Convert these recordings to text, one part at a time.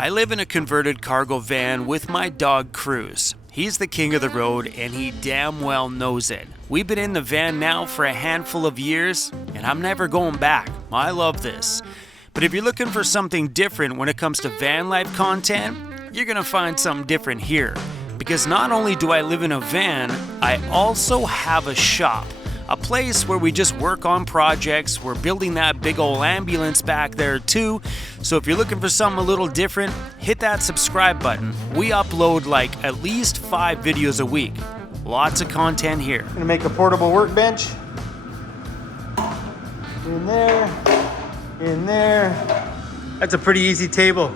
I live in a converted cargo van with my dog Cruz. He's the king of the road and he damn well knows it. We've been in the van now for a handful of years and I'm never going back. I love this. But if you're looking for something different when it comes to van life content, you're gonna find something different here. Because not only do I live in a van, I also have a shop. A place where we just work on projects. We're building that big old ambulance back there too. So if you're looking for something a little different, hit that subscribe button. We upload like at least 5 videos a week. Lots of content here. I'm gonna make a portable workbench. In there. That's a pretty easy table.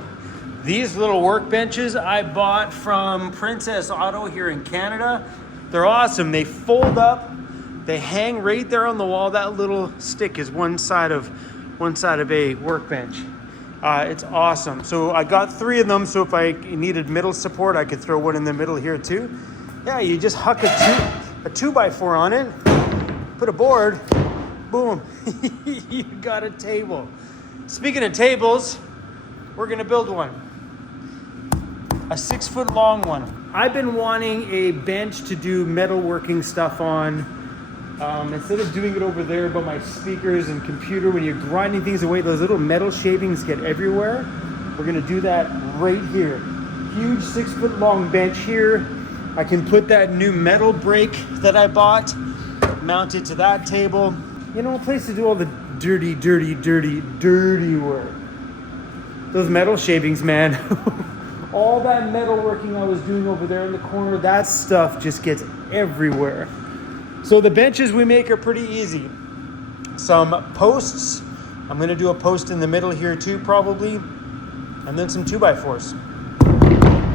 These little workbenches I bought from Princess Auto here in Canada. They're awesome. They fold up. They hang right there on the wall. That little stick is one side of a workbench. It's awesome. So I got 3 of them. So if I needed middle support, I could throw one in the middle here too. Yeah, you just huck a 2x4 on it, put a board, boom, you got a table. Speaking of tables, we're gonna build one. A 6-foot long one. I've been wanting a bench to do metalworking stuff on. Instead of doing it over there by my speakers and computer, when you're grinding things away, those little metal shavings get everywhere. We're gonna do that right here. Huge 6-foot long bench here. I can put that new metal brake that I bought, mount it to that table. You know, a place to do all the dirty work. Those metal shavings, man. All that metalworking I was doing over there in the corner, that stuff just gets everywhere. So the benches we make are pretty easy. Some posts. I'm gonna do a post in the middle here too, probably. And then some 2x4s.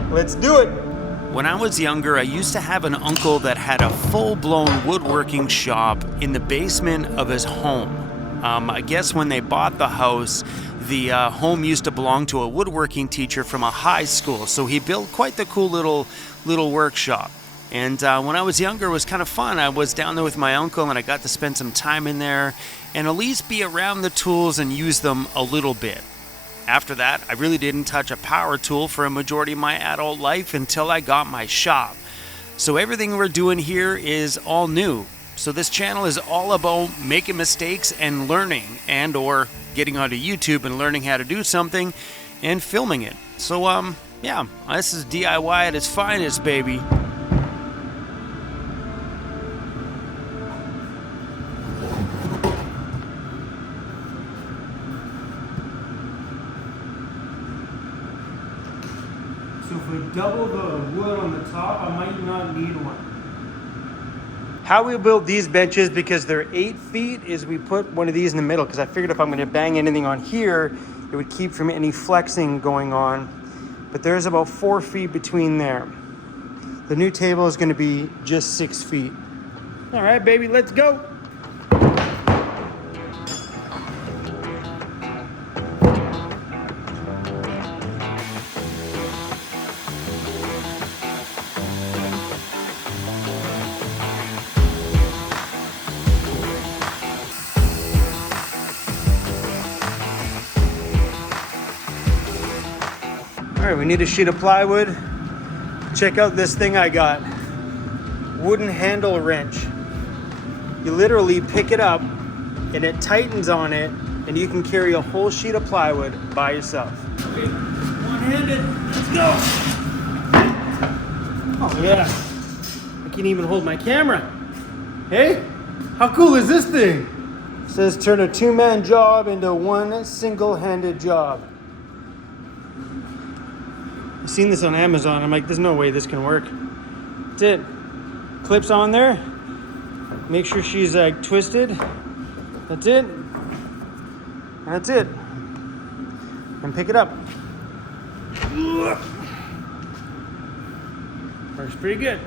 Let's do it. When I was younger, I used to have an uncle that had a full-blown woodworking shop in the basement of his home. I guess when they bought the house, the home used to belong to a woodworking teacher from a high school. So he built quite the cool little workshop. And when I was younger, it was kind of fun. I was down there with my uncle and I got to spend some time in there and at least be around the tools and use them a little bit. After that, I really didn't touch a power tool for a majority of my adult life until I got my shop. So everything we're doing here is all new. So this channel is all about making mistakes and learning, and or getting onto YouTube and learning how to do something and filming it. So yeah, this is DIY at its finest, baby. So if we double the wood on the top, I might not need one. How we build these benches, because they're 8 feet, is we put one of these in the middle, because I figured if I'm going to bang anything on here, it would keep from any flexing going on. But there's about 4 feet between there. The new table is going to be just 6 feet. All right, baby, let's go. All right, we need a sheet of plywood. Check out this thing I got. Wooden handle wrench. You literally pick it up and it tightens on it and you can carry a whole sheet of plywood by yourself. Okay, one-handed, let's go. Oh yeah, I can even hold my camera. Hey, how cool is this thing? It says turn a 2-man job into one single-handed job. I've seen this on Amazon. I'm like, there's no way this can work. That's it. Clips on there. Make sure she's twisted. That's it. And that's it. And pick it up. Works pretty good.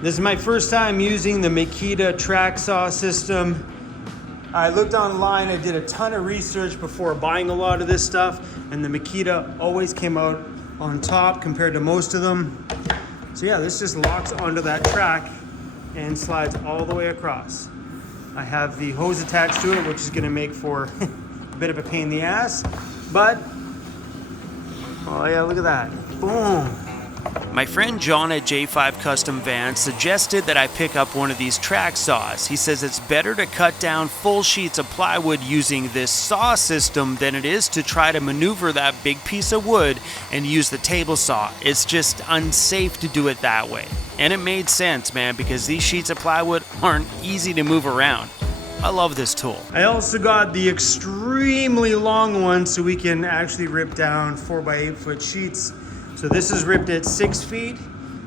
This is my first time using the Makita track saw system. I looked online. I did a ton of research before buying a lot of this stuff, and the Makita always came out on top compared to most of them. So yeah, this just locks onto that track and slides all the way across. I have the hose attached to it, which is gonna make for a bit of a pain in the ass, but Oh yeah, look at that. Boom. My friend John at J5 Custom Vans suggested that I pick up one of these track saws. He says it's better to cut down full sheets of plywood using this saw system than it is to try to maneuver that big piece of wood and use the table saw. It's just unsafe to do it that way. And it made sense, man, because these sheets of plywood aren't easy to move around. I love this tool. I also got the extremely long one so we can actually rip down 4x8 foot sheets. So this is ripped at 6 feet.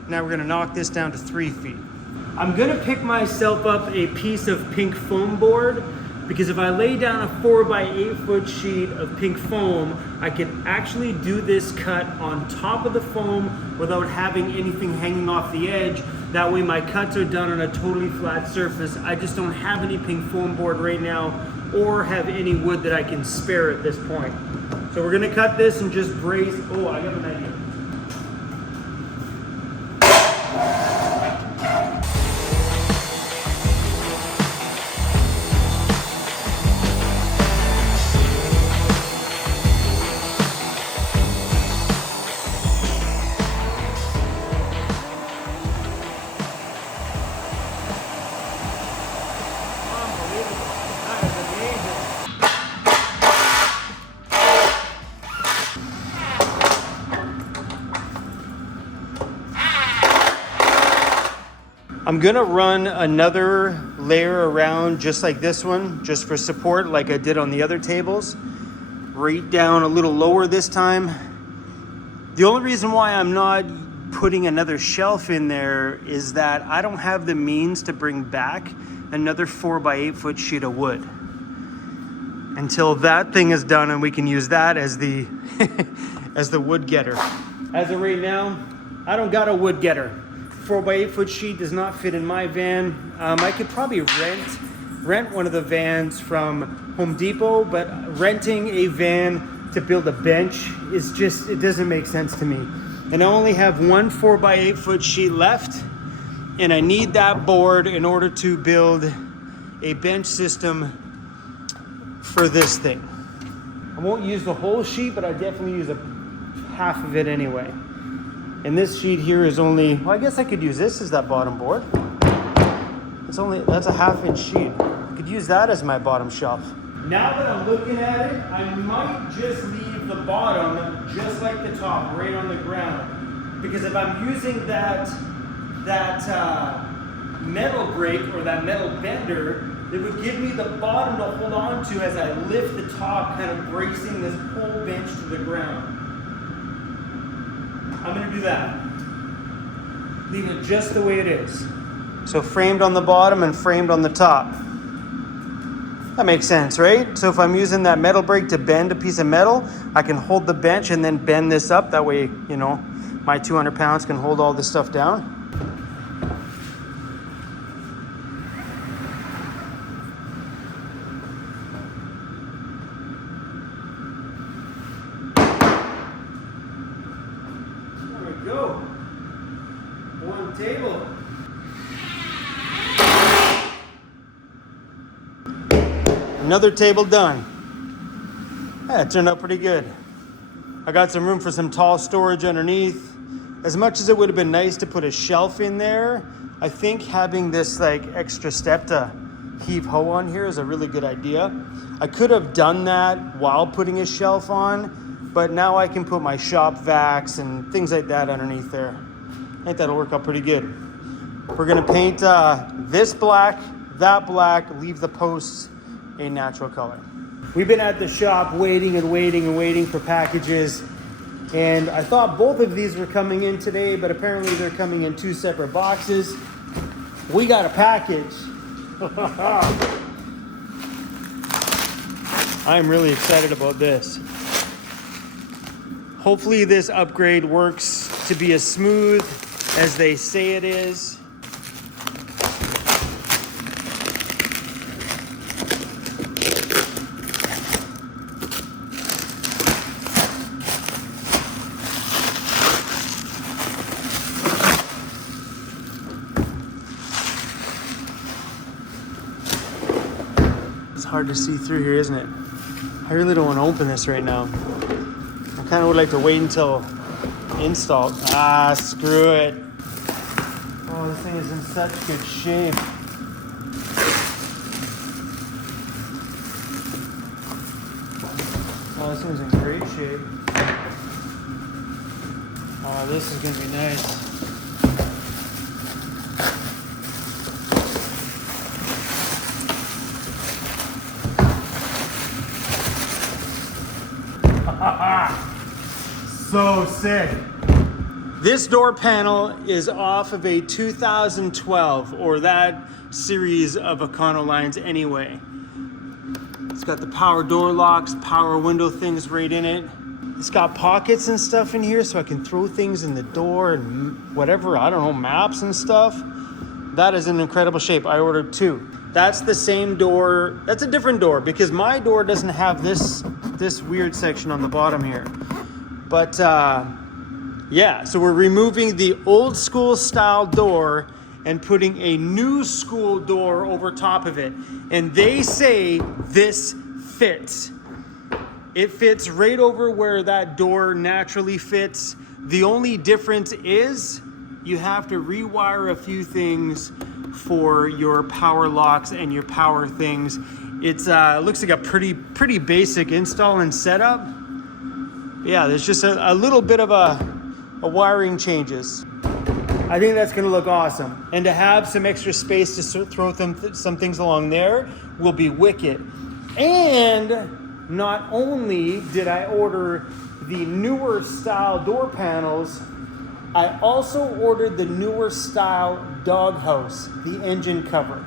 Now we're gonna knock this down to 3 feet. I'm gonna pick myself up a piece of pink foam board because if I lay down a 4x8 foot sheet of pink foam, I can actually do this cut on top of the foam without having anything hanging off the edge. That way my cuts are done on a totally flat surface. I just don't have any pink foam board right now or have any wood that I can spare at this point. So we're gonna cut this and just brace. Oh, I got an idea. I'm gonna run another layer around just like this one, just for support like I did on the other tables. Right down a little lower this time. The only reason why I'm not putting another shelf in there is that I don't have the means to bring back another 4x8 foot sheet of wood. Until that thing is done and we can use that as the, as the wood getter. As of right now, I don't got a wood getter. 4x8 foot sheet does not fit in my van. I could probably rent one of the vans from Home Depot, but renting a van to build a bench is just, it doesn't make sense to me. And I only have one 4x8 foot sheet left, and I need that board in order to build a bench system for this thing. I won't use the whole sheet, but I definitely use half of it anyway. And this sheet here is only, well, I guess I could use this as that bottom board. That's a 1/2 inch sheet. I could use that as my bottom shelf. Now that I'm looking at it, I might just leave the bottom just like the top, right on the ground. Because if I'm using that metal brake or that metal bender, it would give me the bottom to hold on to as I lift the top, kind of bracing this whole bench to the ground. I'm gonna do that. Leave it just the way it is. So framed on the bottom and framed on the top. That makes sense, right? So if I'm using that metal brake to bend a piece of metal, I can hold the bench and then bend this up. That way, you know, my 200 pounds can hold all this stuff down. Go. One table. Another table done. Yeah, it turned out pretty good. I got some room for some tall storage underneath. As much as it would have been nice to put a shelf in there, I think having this like extra step to heave hoe on here is a really good idea. I could have done that while putting a shelf on, but now I can put my shop vacs and things like that underneath there. I think that'll work out pretty good. We're gonna paint this black, that black, leave the posts a natural color. We've been at the shop waiting and waiting and waiting for packages, and I thought both of these were coming in today, but apparently they're coming in 2 separate boxes. We got a package. I'm really excited about this. Hopefully this upgrade works to be as smooth as they say it is. It's hard to see through here, isn't it? I really don't want to open this right now. I'm kind kind of would like to wait until install. Ah, screw it. Oh, this thing is in such good shape. Oh, this thing's in great shape. Oh, this is gonna be nice. So sick. This door panel is off of a 2012 or that series of Econolines anyway. It's got the power door locks, power window things right in it. It's got pockets and stuff in here so I can throw things in the door and whatever, I don't know, maps and stuff. That is in incredible shape. I ordered 2. That's the same door. That's a different door because my door doesn't have this weird section on the bottom here. But yeah, so we're removing the old school style door and putting a new school door over top of it. And they say this fits. It fits right over where that door naturally fits. The only difference is you have to rewire a few things for your power locks and your power things. It's looks like a pretty basic install and setup. Yeah, there's just a little bit of a wiring changes. I think that's gonna look awesome. And to have some extra space to throw some things along there will be wicked. And not only did I order the newer style door panels, I also ordered the newer style doghouse, the engine cover.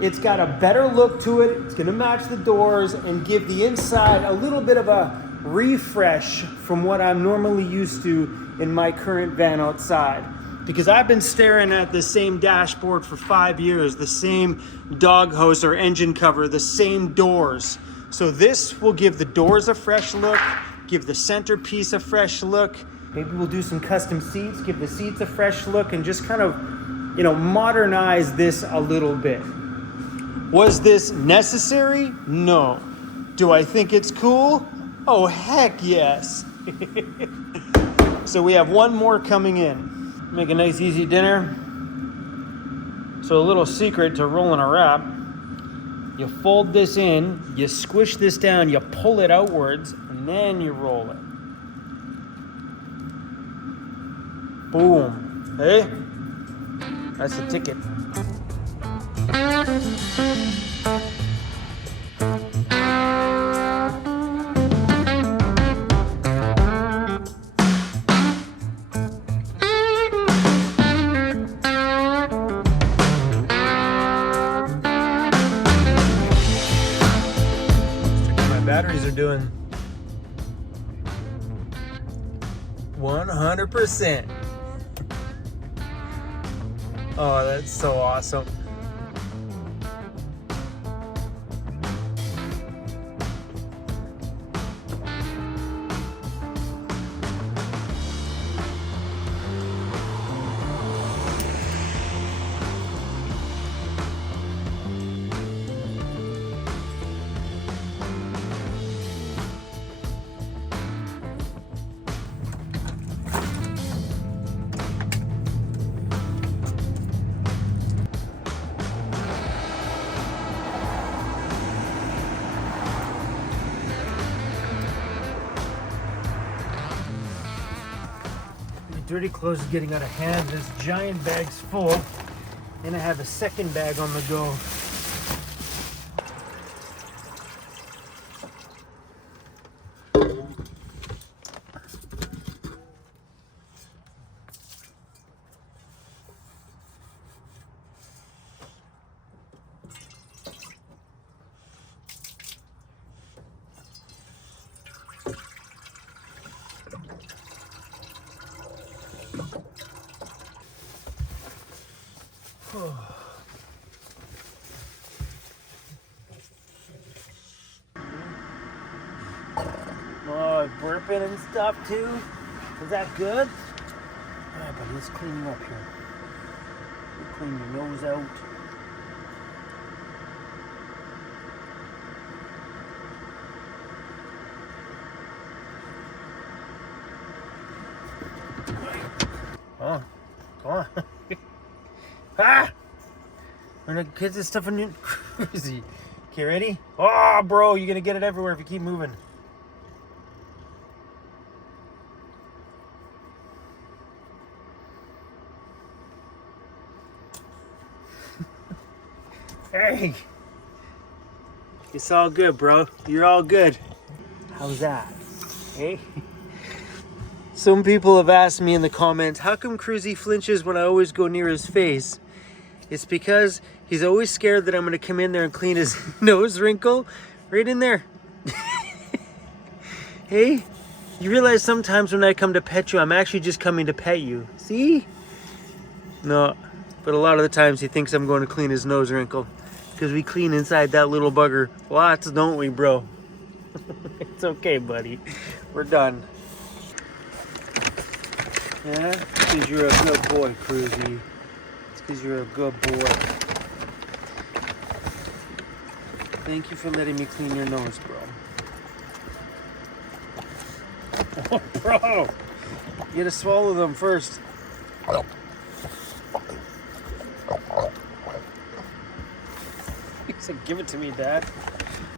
It's got a better look to it. It's gonna match the doors and give the inside a little bit of a refresh from what I'm normally used to in my current van outside. Because I've been staring at the same dashboard for 5 years, the same doghouse or engine cover, the same doors. So this will give the doors a fresh look, give the centerpiece a fresh look. Maybe we'll do some custom seats, give the seats a fresh look, and just kind of, you know, modernize this a little bit. Was this necessary? No. Do I think it's cool? Oh, heck yes. So we have one more coming in. Make a nice easy dinner. So a little secret to rolling a wrap. You fold this in, you squish this down, you pull it outwards, and then you roll it. Boom. Hey? That's the ticket. Batteries are doing 100%. Oh, that's so awesome. Dirty clothes is getting out of hand. This giant bag's full, and I have a second bag on the go. Oh, burping and stuff too. Is that good? Alright, buddy, let's clean you up here. Clean your nose out. Oh, come on. Ah! We're gonna get this stuff in crazy. Okay, ready? Oh, bro, you're gonna get it everywhere if you keep moving. Hey! It's all good, bro. You're all good. How's that? Hey? Some people have asked me in the comments, how come Cruzy flinches when I always go near his face? It's because he's always scared that I'm gonna come in there and clean his nose wrinkle right in there. Hey, you realize sometimes when I come to pet you, I'm actually just coming to pet you. See? No, but a lot of the times he thinks I'm going to clean his nose wrinkle because we clean inside that little bugger lots, don't we, bro? It's okay, buddy. We're done. Yeah, because you're a good boy, Cruzy. It's because you're a good boy. Thank you for letting me clean your nose, bro. Oh, bro! You gotta swallow them first. He said, give it to me, Dad.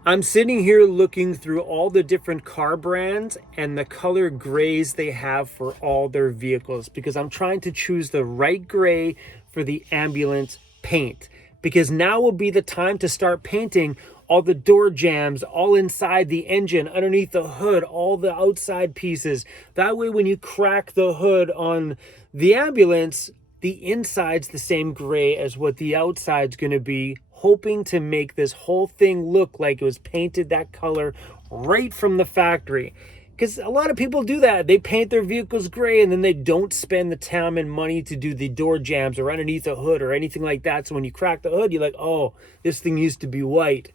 I'm sitting here looking through all the different car brands and the color grays they have for all their vehicles because I'm trying to choose the right gray for the ambulance paint, because now will be the time to start painting all the door jambs, all inside the engine, underneath the hood, all the outside pieces. That way when you crack the hood on the ambulance, the inside's the same gray as what the outside's going to be, hoping to make this whole thing look like it was painted that color right from the factory. Because a lot of people do that. They paint their vehicles gray and then they don't spend the time and money to do the door jambs or underneath the hood or anything like that. So when you crack the hood, you're like, oh, this thing used to be white.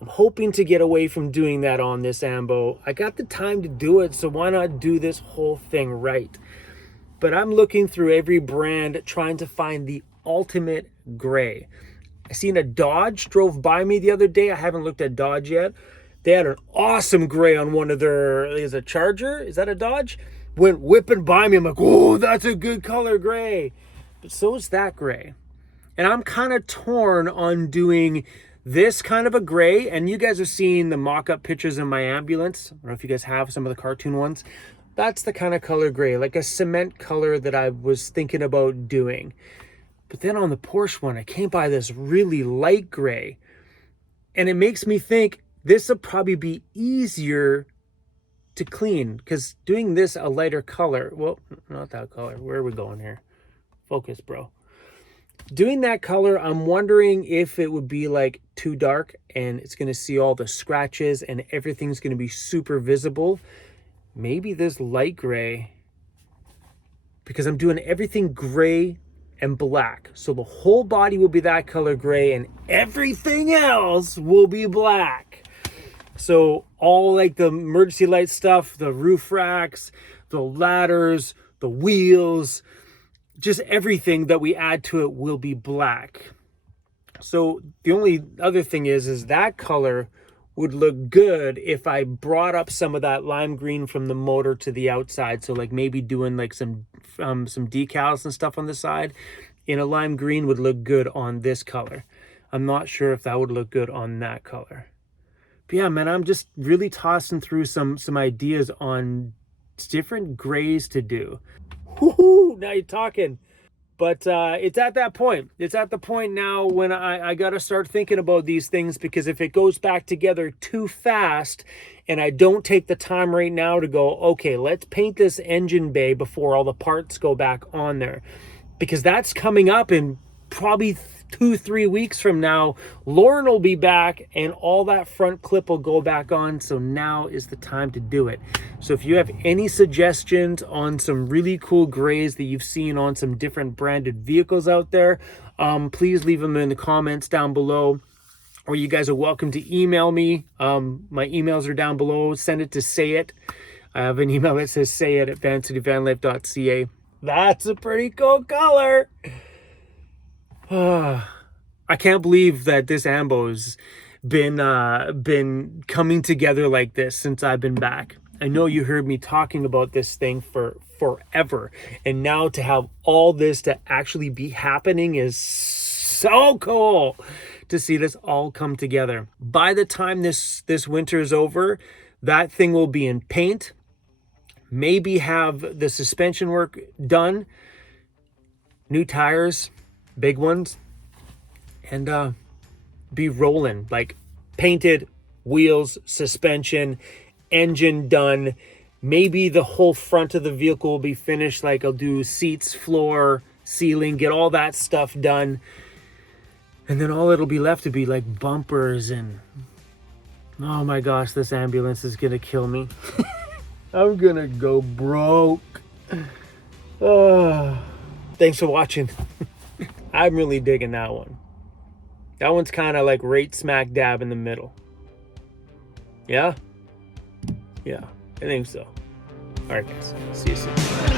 I'm hoping to get away from doing that on this Ambo. I got the time to do it, so why not do this whole thing right? But I'm looking through every brand trying to find the ultimate gray. I seen a Dodge drove by me the other day. I haven't looked at Dodge yet. They had an awesome gray on one of their, is a Charger? Is that a Dodge? Went whipping by me. I'm like, oh, that's a good color gray. But so is that gray. And I'm kind of torn on doing this kind of a gray. And you guys have seen the mock-up pictures of my ambulance. I don't know if you guys have some of the cartoon ones. That's the kind of color gray, like a cement color that I was thinking about doing. But then on the Porsche one, I came by this really light gray. And it makes me think this will probably be easier to clean, because doing this a lighter color, well, not that color. Where are we going here? Focus, bro. Doing that color, I'm wondering if it would be like too dark and it's going to see all the scratches and everything's going to be super visible. Maybe this light gray, because I'm doing everything gray and black. So the whole body will be that color gray and everything else will be black. So all like the emergency light stuff, the roof racks, the ladders, the wheels, just everything that we add to it will be black. So the only other thing is that color would look good if I brought up some of that lime green from the motor to the outside. So like maybe doing like some decals and stuff on the side in a lime green would look good on this color. I'm not sure if that would look good on that color. But yeah, man, I'm just really tossing through some ideas on different grays to do. Woohoo! Now you're talking. But it's at that point. It's at the point now when I got to start thinking about these things, because if it goes back together too fast and I don't take the time right now to go, okay, let's paint this engine bay before all the parts go back on there. Because that's coming up in probably 2-3 weeks from now. Lauren will be back and all that front clip will go back on. So now is the time to do it. So if you have any suggestions on some really cool grays that you've seen on some different branded vehicles out there, please leave them in the comments down below. Or you guys are welcome to email me. My emails are down below. Send it to Say It. I have an email that says sayit@vancityvanlife.ca. That's a pretty cool color. I can't believe that this Ambo's been coming together like this since I've been back. I know you heard me talking about this thing for forever, and now to have all this to actually be happening is so cool to see this all come together. By the time this winter is over, that thing will be in paint, maybe have the suspension work done, new tires, big ones, and be rolling, like painted, wheels, suspension, engine done. Maybe the whole front of the vehicle will be finished, like I'll do seats, floor, ceiling, get all that stuff done. And then all it'll be left to be like bumpers and, oh my gosh, this ambulance is gonna kill me. I'm gonna go broke. Oh, thanks for watching. I'm really digging that one. That one's kind of like right smack dab in the middle. Yeah? Yeah, I think so. All right, guys. See you soon.